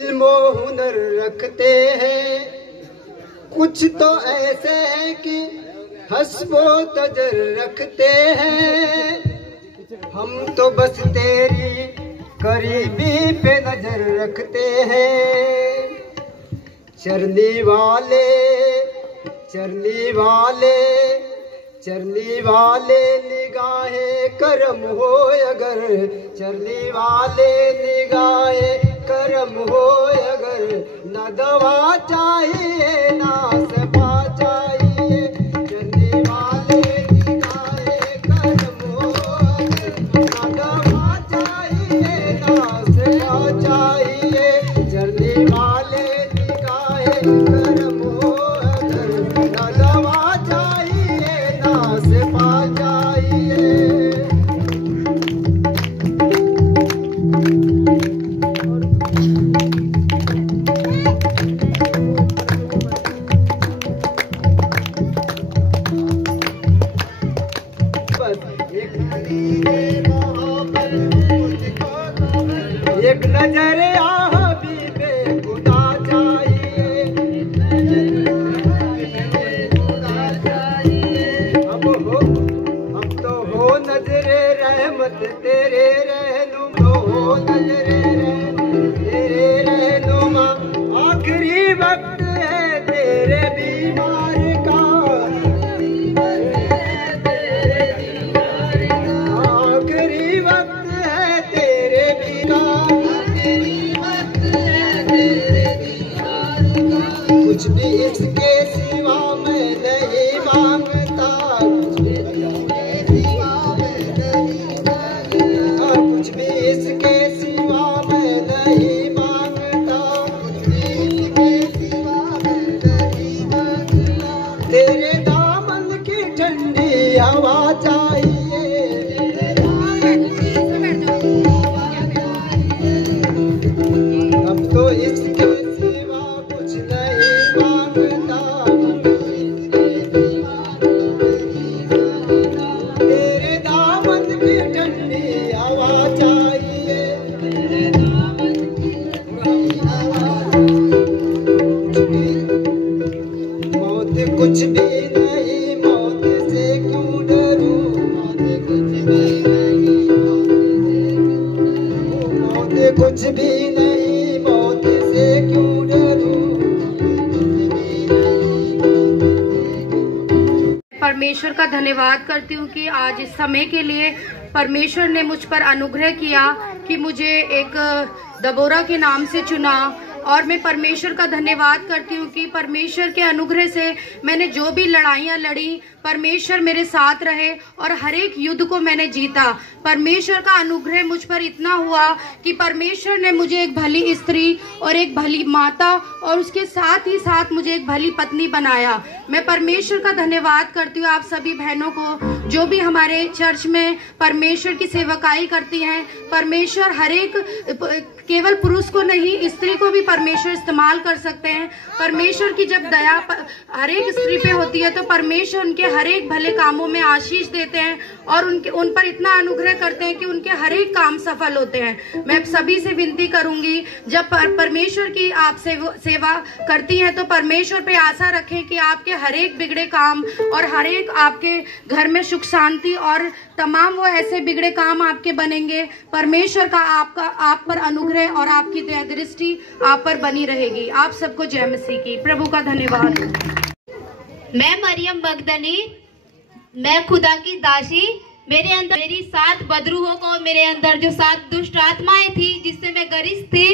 Elmo हुनर रखते हैं, कुछ तो ऐसे हैं कि हस्बो तजर रखते हैं। हम तो बस तेरी करीबी पे नजर रखते हैं। चरनी वाले चरनी वाले चरनी वाले निगाहे करम हो अगर, चरनी वाले निगाहे करम हो अगर, न दवा चाहिए ना सफा चाहिए। चरनी वाले निगाहे करम हो अगर, न दवा चाहिए ना सफा चाहिए। चरनी वाले निगाहे करम हो अगर, न दवा चाहिए ना सफा चाहिए। एक नजर हबीबे खुदा चाहिए। अब तो हो नजरे रहमत तेरे रहनुमा, हो नजरे तेरे रहनुमा। आखिरी वक्त है तेरे बीमार का, आखिरी वक्त है तेरे बीमार। कुछ भी इसके सिवा मैं नहीं मांगता, कुछ भी इसके सिवा मैं नहीं मांगता। तेरे दामन की ठंडी हवा चाहिए। अब तो इसके सिवा कुछ नहीं मांगता। तेरे दामन की ठंडी हवा चाहिए। मौत कुछ भी नहीं, मौत से क्यों डरूं। मौत कुछ भी नहीं, मौत से क्यों डरूं। परमेश्वर का धन्यवाद करती हूँ कि आज इस समय के लिए परमेश्वर ने मुझ पर अनुग्रह किया कि मुझे एक दबोरा के नाम से चुना। और मैं परमेश्वर का धन्यवाद करती हूँ कि परमेश्वर के अनुग्रह से मैंने जो भी लड़ाइयाँ लड़ी, परमेश्वर मेरे साथ रहे और हर एक युद्ध को मैंने जीता। परमेश्वर का अनुग्रह मुझ पर इतना हुआ कि परमेश्वर ने मुझे एक भली स्त्री और एक भली माता और उसके साथ ही साथ मुझे एक भली पत्नी बनाया। मैं परमेश्वर का धन्यवाद करती हूँ आप सभी बहनों को जो भी हमारे चर्च में परमेश्वर की सेवकाई करती हैं। परमेश्वर हर एक, केवल पुरुष को नहीं, स्त्री को भी परमेश्वर इस्तेमाल कर सकते हैं। परमेश्वर की जब दया हर एक स्त्री पे होती है तो परमेश्वर उनके हर एक भले कामों में आशीष देते हैं और उन पर इतना अनुग्रह करते हैं कि उनके हर एक काम सफल होते हैं। मैं सभी से विनती करूंगी, जब परमेश्वर की आप सेवा करती हैं तो परमेश्वर पे आशा रखें कि आपके हर एक बिगड़े काम और हर एक आपके घर में सुख शांति और तमाम वो ऐसे बिगड़े काम आपके बनेंगे। परमेश्वर का आप पर अनुग्रह और आपकी दया दृष्टि आप पर बनी रहेगी। आप सबको जय मसीह की। प्रभु का धन्यवाद। मैं मरियम मगदनी, मैं खुदा की दासी। मेरे अंदर मेरी 7 बदरूहों को, मेरे अंदर जो 7 दुष्ट आत्माएं थी जिससे मैं ग्रसित थी,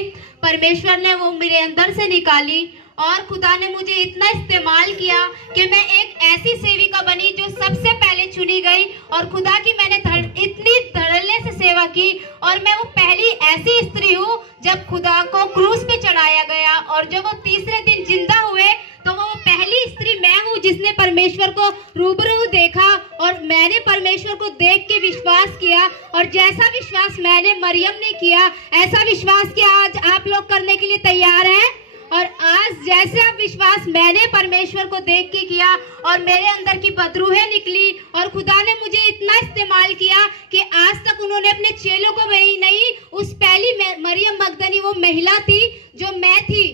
परमेश्वर ने वो मेरे अंदर से निकाली और खुदा ने मुझे इतना इस्तेमाल किया कि मैं एक ऐसी सेविका बनी जो सबसे पहले चुनी गई। और खुदा की मैंने इतनी धड़ल्ले से सेवा की और मैं वो पहली ऐसी स्त्री हूँ जब खुदा को क्रूस पे चढ़ाया गया और जब वो तीसरे दिन जिंदा हुए तो वो पहली स्त्री मैं हूँ जिसने परमेश्वर को रूबरू देखा और मैंने परमेश्वर को देख के विश्वास किया। और जैसा विश्वास मैंने मरियम ने किया, ऐसा विश्वास क्या आज आप लोग करने के लिए तैयार हैं? और आज जैसे अब विश्वास मैंने परमेश्वर को देख के किया और मेरे अंदर की बदरूहें निकली और खुदा ने मुझे इतना इस्तेमाल किया कि आज तक उन्होंने अपने चेलों को नहीं, उस पहली मरियम मगदनी वो महिला थी जो मैं थी,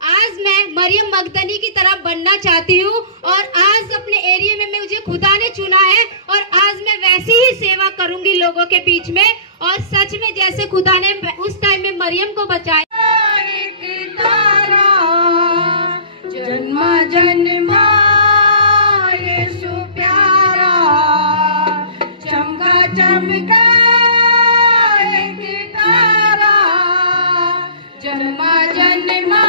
आज मैं मरियम मगदनी की तरह बनना चाहती हूँ। और आज अपने एरिया में मुझे खुदा ने चुना है और आज मैं वैसी ही सेवा करूंगी लोगों के बीच में। और सच में जैसे खुदा ने उस टाइम में मरियम को बचाया। जन्मा जन्मा यीशु प्यारा, चमका चमका एक तारा। जन्मा जन्मा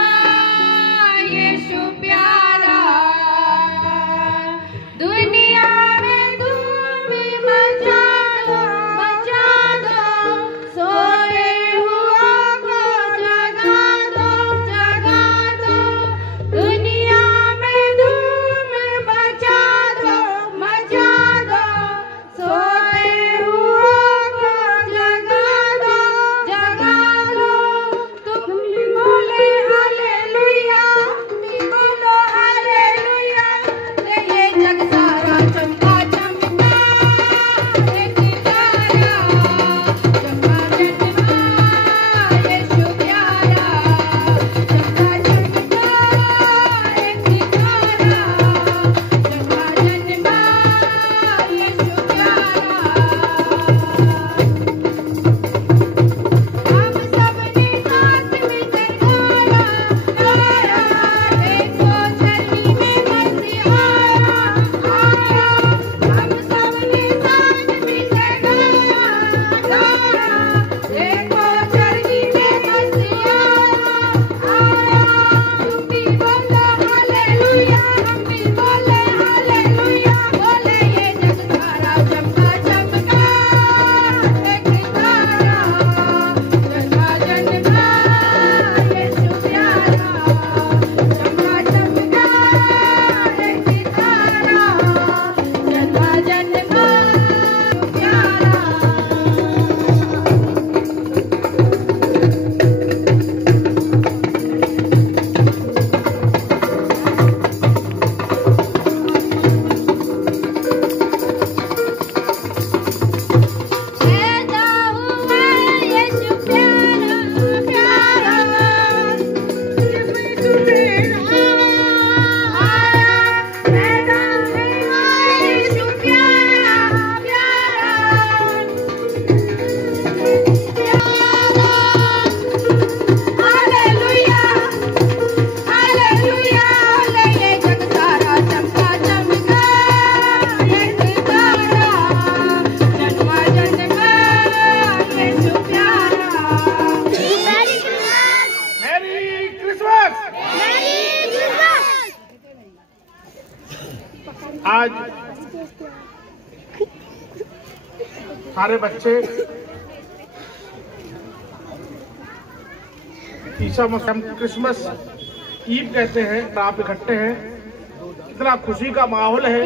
यीशु प्यारा, दुनिया में धूम मचा दो, सोए हुआ को जगा दो। दुनिया में धूम मचा दो, सोए हुआ को जगा दो। तुम भी बोले हालेलुया, बोलो हालेलुया। ये जग सारा चमका चमका एक तारा, चमका चमका यीशु प्यारा, चमका चमका एक तारा, चमका चमका यीशु प्यारा। हम सबने साथ मिलकर गाया, देखो चलनी में मसीहा आया। हम सबने साथ मिलकर गाया, देखो चलनी में मसीहा आया। तुम भी बोलो हालेलुया, हम भी बोले हालेलुया। बोले ये जग सारा चमका चमका एक तारा, जन्मा जन्मा यीशु प्यारा, चमका चमका एक तारा, जन्मा जन्मा प्यारा। पैदा हुआ यीशु प्यारा प्यारा, तुम्हें आया। पैदा हुआ यीशु प्यारा प्यारा, हालेलुया हालेलुया। ये जग सारा चमका चमका एक तारा, जन्मा जन्मा यीशु प्यारा। Merry Christmas. आज सारे बच्चे ईसा मसीह क्रिसमस ईद कहते हैं, आप इकट्ठे हैं। इतना खुशी का माहौल है।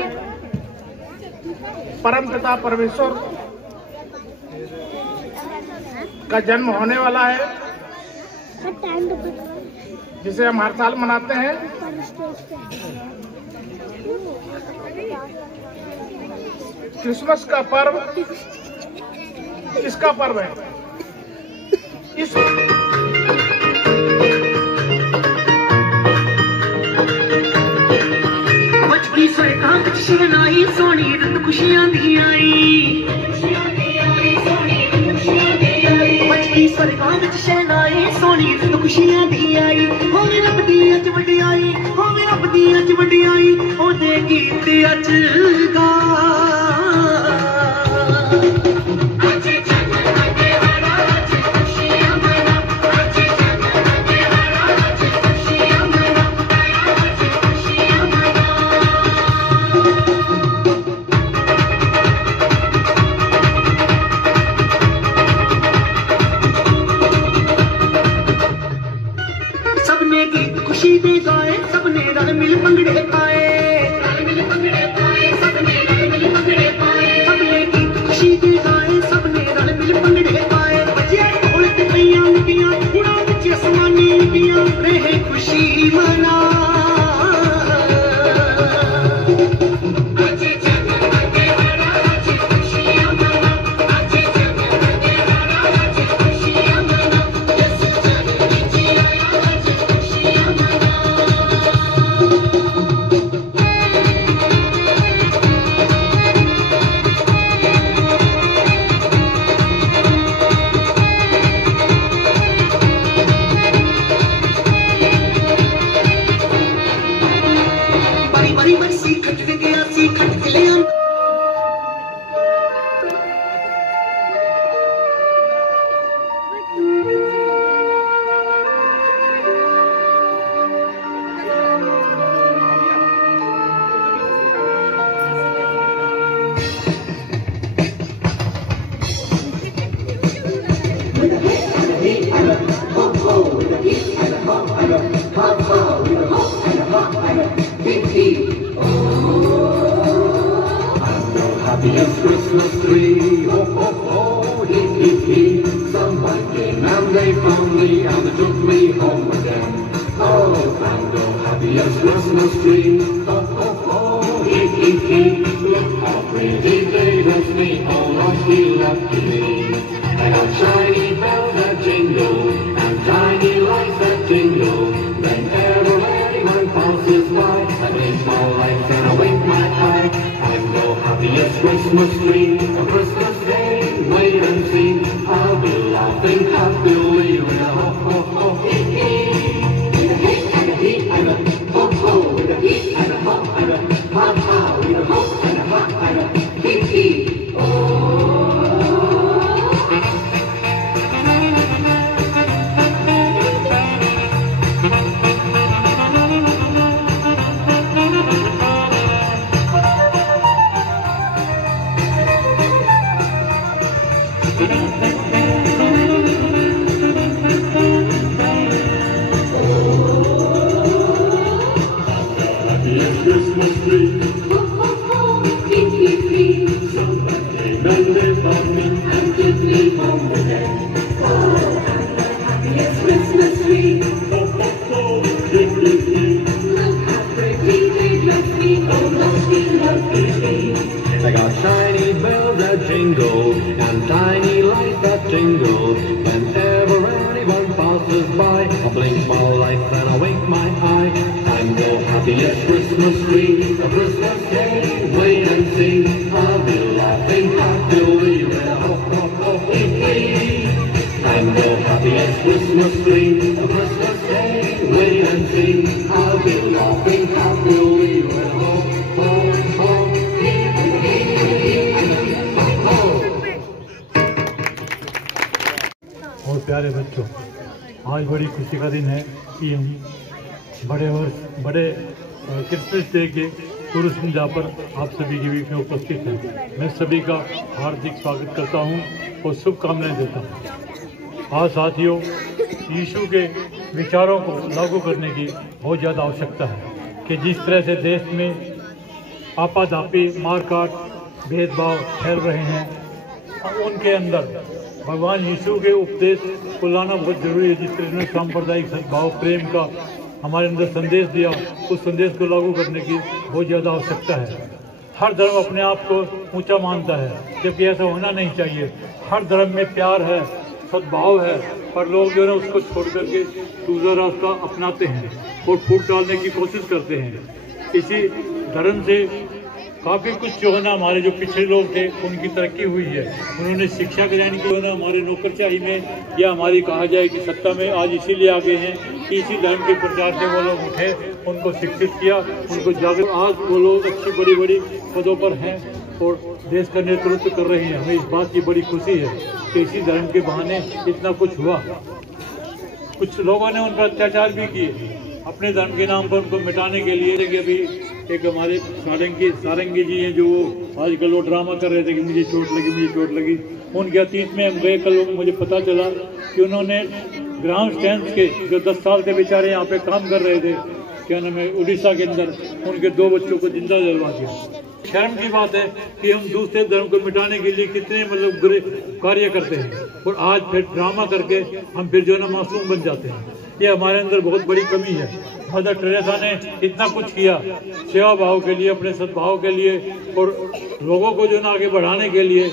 परम पिता परमेश्वर का जन्म होने वाला है, जिसे हम हर साल मनाते हैं। क्रिसमस का पर्व किसका पर्व है? इस बचपनी सरकार ਵਿੱਚ ਸ਼ਹਿਨਾਈ ਸੋਹਣੀ ਰਤ ਖੁਸ਼ੀਆਂ ਦੀ ਆਈ। ਬਚਪਨੀ ਸਰਕਾਰ ਵਿੱਚ ਸ਼ਹਿਨਾਈ ਸੋਹਣੀ ਰਤ ਖੁਸ਼ੀਆਂ ਦੀ ਆਈ। ਹੋਵੇ ਰੱਬ ਦੀ ਅੱਜ ਵਡਿਆਈ, ਹੋਵੇ ਰੱਬ ਦੀ ਅੱਜ ਵਡਿਆਈ, ਉਹਦੇ ਗੀਤ ਅੱਜ ਗਾ। सबने गीत खुशी दे गाए, सबने रल मिल भंगड़े पाए। सबने गीत खुशी दे गाए, सबने रल मिल भंगड़े पाए। बजे ढोल ते पईयां लुटियां, उड़ा विच आसमानी लुटियां, रहे खुशी मना। happiest Christmas tree. Ho, ho, ho, hee, hee, hee. Someone came and they found me and they took me home again. Oh, I'm the happiest Christmas tree. Ho, ho, ho, hee, hee, hee. Look how pretty they dress me, all lucky, lucky me. I got shiny bells that jingle and tiny lights that jingle. Whenever anyone passes by, I blink my lights and I wink my eye. I'm the happiest Christmas tree. On Christmas Day, wait and see. I'll be laughing happily with a ho ho ho hee hee. With a hey and a hee and a ho ho. With a hee and a ho and a ha ha. With a ho and a ha and a hee hee. Oh. Christmas tree. Ho, ho, ho, hee, hee, hee. Someone came and they found me and took me home again. Oh, I'm the happiest Christmas tree. Ho, ho, ho, hee, hee, hee. Look how pretty they dress me, oh, lucky, lucky me. I got shiny bells that jingle and tiny lights that jingle. Whenever anyone passes by, I blink my lights and I wink my eye. I'm the happiest Christmas tree. On Christmas Day, wait and see. I'll be laughing happily with a ho ho ho hee hee. I'm the happiest Christmas tree. On Christmas Day, wait and see. I'll be laughing happily with a ho ho ho hee hee. Ho ho. और प्यारे बच्चों, आज बड़ी खुशी का दिन है कि हम बड़े क्रिसमस डे के पूर्व संध्या पर आप सभी के बीच में उपस्थित हैं। मैं सभी का हार्दिक स्वागत करता हूं और शुभकामनाएं देता हूं। आज साथियों, यीशु के विचारों को लागू करने की बहुत ज़्यादा आवश्यकता है कि जिस तरह से देश में आपाधापी, मारकाट, भेदभाव फैल रहे हैं, उनके अंदर भगवान यीशु के उपदेश को लाना बहुत ज़रूरी है। जिस तरह से सांप्रदायिक सद्भाव, प्रेम का हमारे अंदर संदेश दिया, उस संदेश को लागू करने की बहुत ज़्यादा आवश्यकता है। हर धर्म अपने आप को ऊंचा मानता है, जबकि ऐसा होना नहीं चाहिए। हर धर्म में प्यार है, सद्भाव है, पर लोग जो है उसको छोड़ करके दूसरा रास्ता अपनाते हैं और फूट डालने की कोशिश करते हैं। इसी धर्म से काफ़ी कुछ जो है ना, हमारे जो पिछले लोग थे उनकी तरक्की हुई है। उन्होंने शिक्षा के यानी कि जो है ना हमारे नौकरशाही में या हमारी कहा जाए कि सत्ता में आज इसीलिए आगे हैं कि इसी धर्म के प्रचार से वो लोग उठे, उनको शिक्षित किया, उनको जागरूक। आज वो लोग अच्छी बड़ी बड़ी पदों पर हैं और देश का नेतृत्व कर रहे हैं। हमें इस बात की बड़ी खुशी है कि इसी धर्म के बहाने इतना कुछ हुआ। कुछ लोगों ने उन पर अत्याचार भी किए अपने धर्म के नाम पर, उनको मिटाने के लिए। कि अभी एक हमारे सारंगी जी हैं, जो आजकल वो ड्रामा कर रहे थे कि मुझे चोट लगी। उनके अतीत में हम गए, कल मुझे पता चला कि उन्होंने ग्राम स्टैंड के जो 10 साल के बेचारे यहाँ पे काम कर रहे थे, क्या नाम है, उड़ीसा के अंदर, उनके 2 बच्चों को जिंदा जलवा दिया। शर्म की बात है कि हम दूसरे धर्म को मिटाने के लिए कितने मतलब कार्य करते हैं और आज फिर ड्रामा करके हम फिर जो है ना मासूम बन जाते हैं। ये हमारे अंदर बहुत बड़ी कमी है। मदर टेरेसा ने इतना कुछ किया सेवा भाव के लिए, अपने सद्भाव के लिए और लोगों को जो ना आगे बढ़ाने के लिए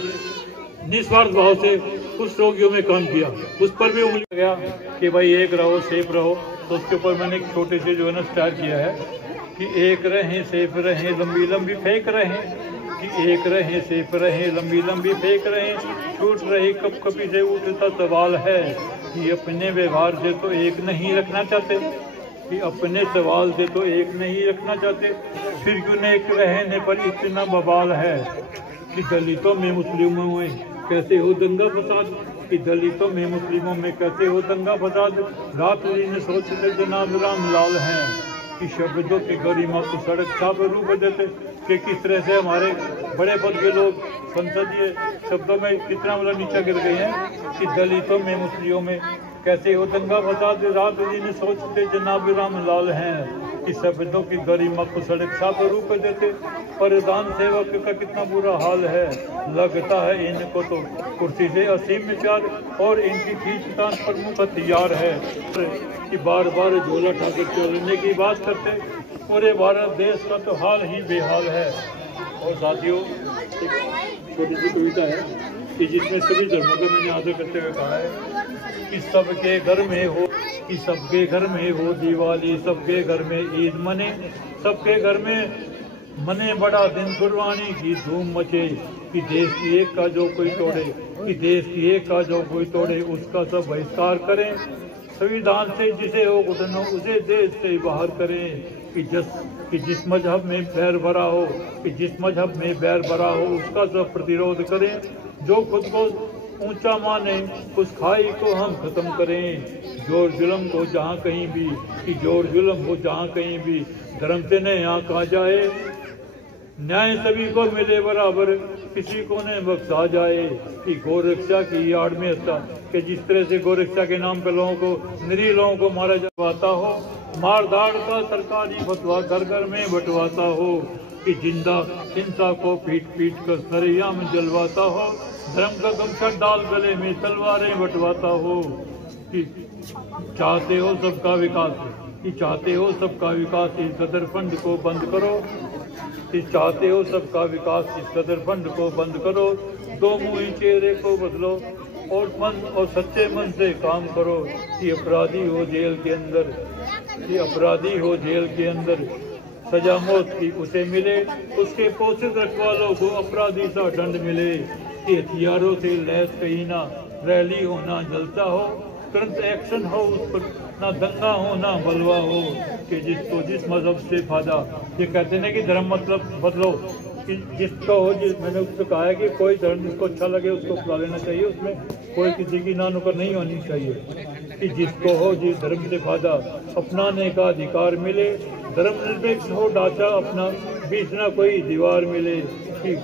निस्वार्थ भाव से कुछ रोगियों में काम किया। उस पर भी उंगली गया कि भाई एक रहो, सेफ रहो। तो उसके ऊपर मैंने एक छोटे से जो है ना स्टार्ट किया है कि एक रहें, सेफ रहें, लंबी लंबी फेंक रहें, कि एक रहें, सेफ रहें, लंबी लंबी फेंक रहें, छूट रही कप कपी से उठता सवाल है कि अपने व्यवहार से तो एक नहीं रखना चाहते, कि अपने सवाल से तो एक नहीं रखना चाहते, फिर क्यों एक रहने पर इतना बवाल है कि दलितों में मुस्लिमों में कैसे हो दंगा फसाद, कि दलितों में मुस्लिमों में कैसे हो दंगा फसाद। रात ने सोचते जनाब राम लाल हैं कि शब्दों की गरिमा को सड़क छाप रूप देते, कि किस तरह से हमारे बड़े पद के लोग संसदीय शब्दों में कितना मतलब नीचा गिर गए हैं कि दलितों में मुस्लिमों में कैसे वो दंगा फसाद रात दिन सोचते जनाब राम लाल हैं कि शब्दों की गरिमा को सड़क साथ रूप देते। प्रधान सेवक का कितना बुरा हाल है, लगता है इनको तो कुर्सी से असीम प्यार और इनकी खींचतान प्रमुख हथियार है कि बार बार झोला ठाकर चलने की बात करते। पूरे भारत देश का तो हाल ही बेहाल है। और साथियों, एक छोटी सी कविता है कि जिसमें सभी धर्मों का मैंने आदर करते हुए कहा है कि सबके घर में हो, कि सबके घर में हो दिवाली, सबके घर में ईद मने, सबके घर में मने बड़ा दिन कुर्बानी की धूम मचे। कि देश की एक का जो कोई तोड़े, कि देश की एक का जो कोई तोड़े, उसका सब बहिष्कार करें। संविधान से जिसे हो घुटन हो, उसे देश से बाहर करें। कि जिस मजहब में बैर भरा हो, कि जिस मजहब में बैर भरा हो, उसका सब प्रतिरोध करें। जो खुद को ऊंचा माने, उस खाई को हम खत्म करें। जोर जुल्म हो जहाँ कहीं भी, कि जोर जुल्म हो जहाँ कहीं भी, धर्म से न यहाँ कहा जाए। न्याय सभी को मिले बराबर, किसी को न बख्शा जाए। कि गोरक्षा की आड़ में था कि जिस तरह से गोरक्षा के नाम पे लोगों को, निरीह लोगों को मारा जाता हो, मार धाड़ का सरकारी फतवा घर घर में बंटवाता हो। कि जिंदा हिंसा को पीट पीट कर सरेआम जलवाता हो, धर्म का गमछा डाल गले में तलवारें बंटवाता हो। कि चाहते हो सबका विकास, कि चाहते हो सबका विकास, इस कदर फंड को बंद करो। कि चाहते हो सबका विकास, इस कदर फंड को बंद करो। दो मुंही चेहरे को बदलो और मन और सच्चे मन से काम करो। कि अपराधी हो जेल के अंदर, कि अपराधी हो जेल के अंदर, सजा मौत की उसे मिले, उसके पोषित रखवालों को अपराधी सा दंड मिले। कि हथियारों से लैस कहीं ना रैली हो, ना जलसा हो, तुरंत एक्शन हो उस पर, ना दंगा हो ना बलवा हो। कि जिसको जिस मजहब से फायदा, ये कहते हैं कि धर्म मतलब बदलो। कि जिसका हो, जिस मैंने उससे कहा है कि कोई धर्म जिसको अच्छा लगे उसको अपना लेना चाहिए, उसमें कोई किसी की ना नुक्कड़ नहीं होनी चाहिए। कि जिसको हो जिस धर्म से फायदा, अपनाने का अधिकार मिले। धर्मनिरपेक्ष हो ढांचा अपना, बीच ना कोई दीवार मिले। कि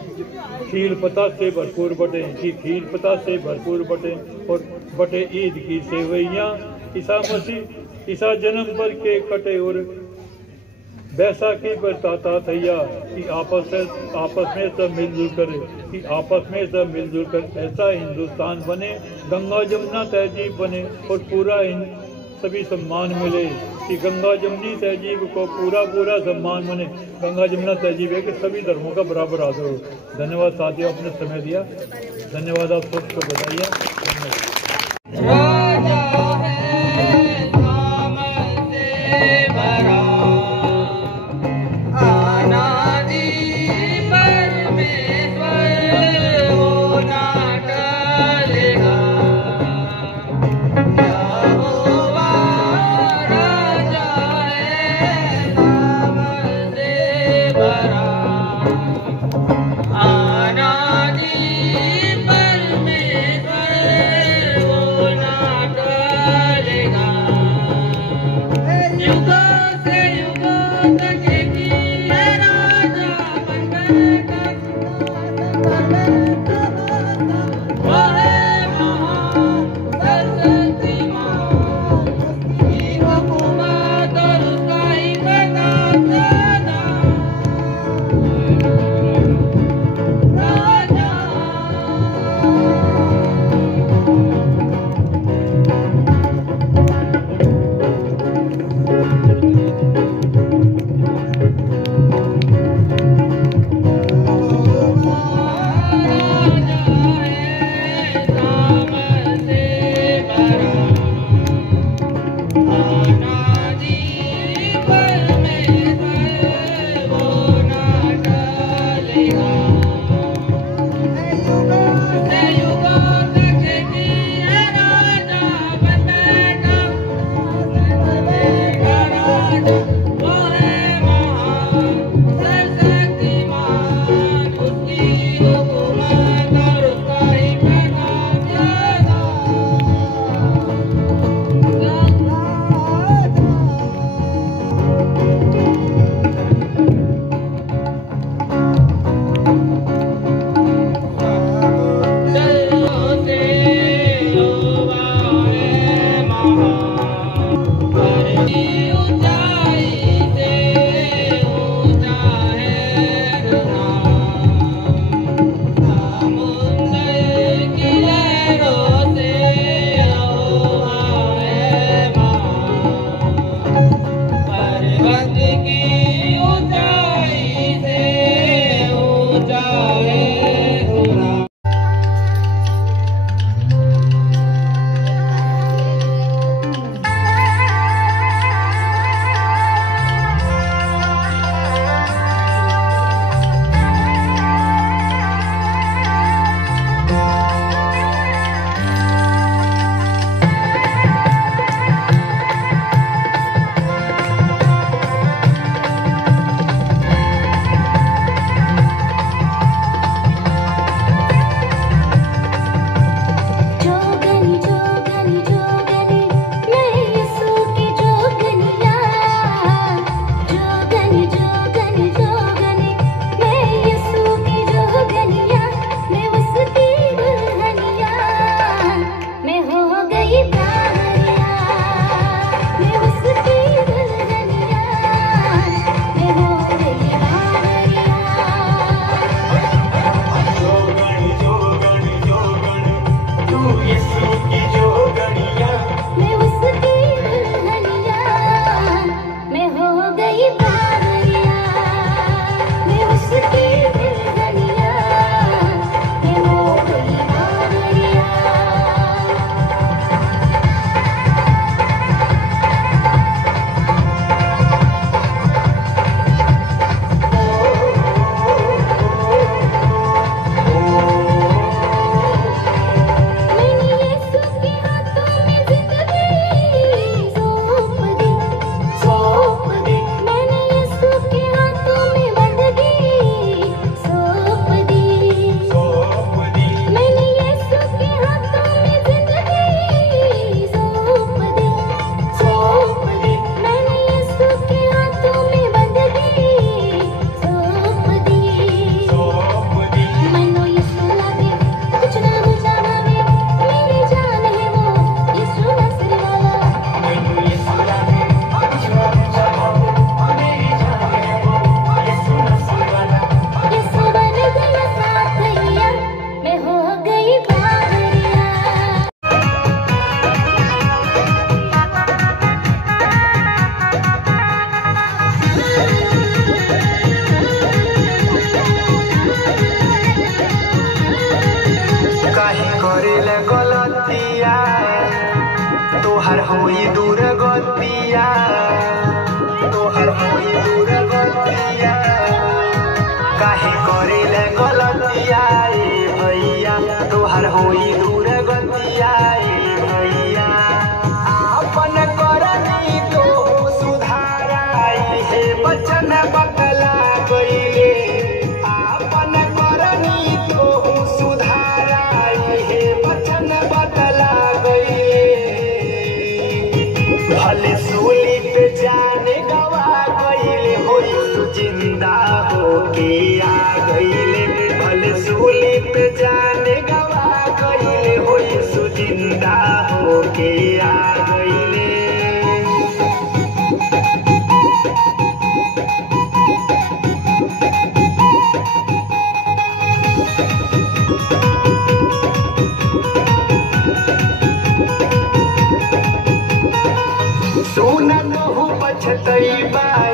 खील पता से भरपूर बटे, कि खील पता से भरपूर बटे और बटे ईद की सेवैयाँ। ईसा मसीह ईसा जन्म पर के कटे और बैसाखी बताता थैया। कि आपस में सब मिलजुल कर, कि आपस में सब मिलजुल कर ऐसा हिंदुस्तान बने, गंगा जमुना तहजीब बने और पूरा सभी सम्मान मिले। कि गंगा जमुनी तहजीब को पूरा पूरा सम्मान बने। गंगा जमुना तहजीब है कि सभी धर्मों का बराबर आदर हो। धन्यवाद साथियों, आपने समय दिया। धन्यवाद, आप सबको बधाइयाँ।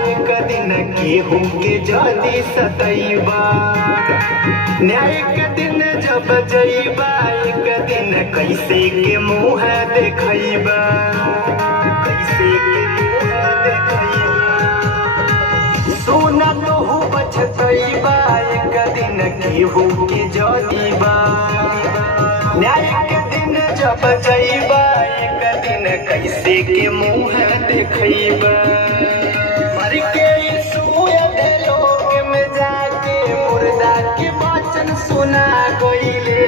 केहू के जदी सतैबा न्याय के दिन जब जइबा एक दिन कैसे के मुँह देखैबा कैसे के मुँह देखैबा सोना तोहू बचतैबा एक दिन केहू के जदीबा न्याय के दिन जब जइबा एक दिन कैसे के मुँह देखैबा मर के सुना गईले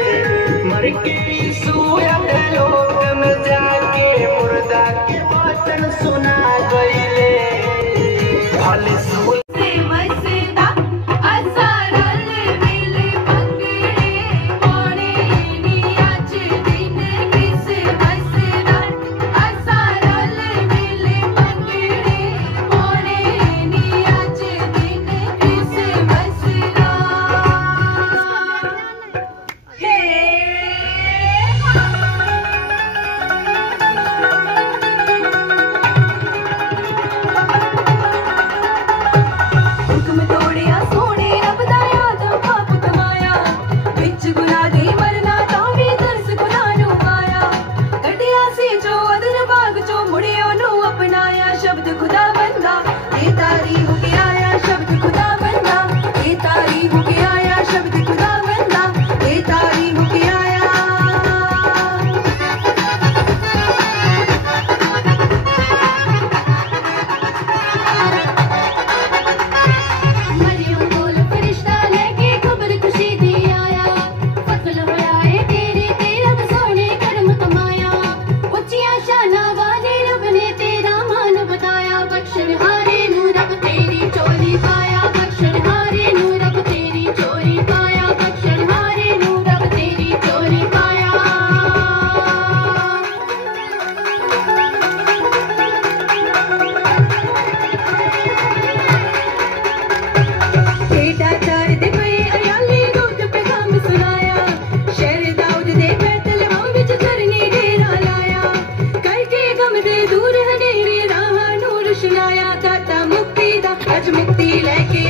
मर के सुयत लोक में जाके मुर्दा के वचन सुना गईले भले सुन से वसदा असरल मिले पकड़े मोरे नियाच दिन किस वसदा असरल मिले पकड़े सुनाया दाता मुक्ति दा अज मुक्ति लेके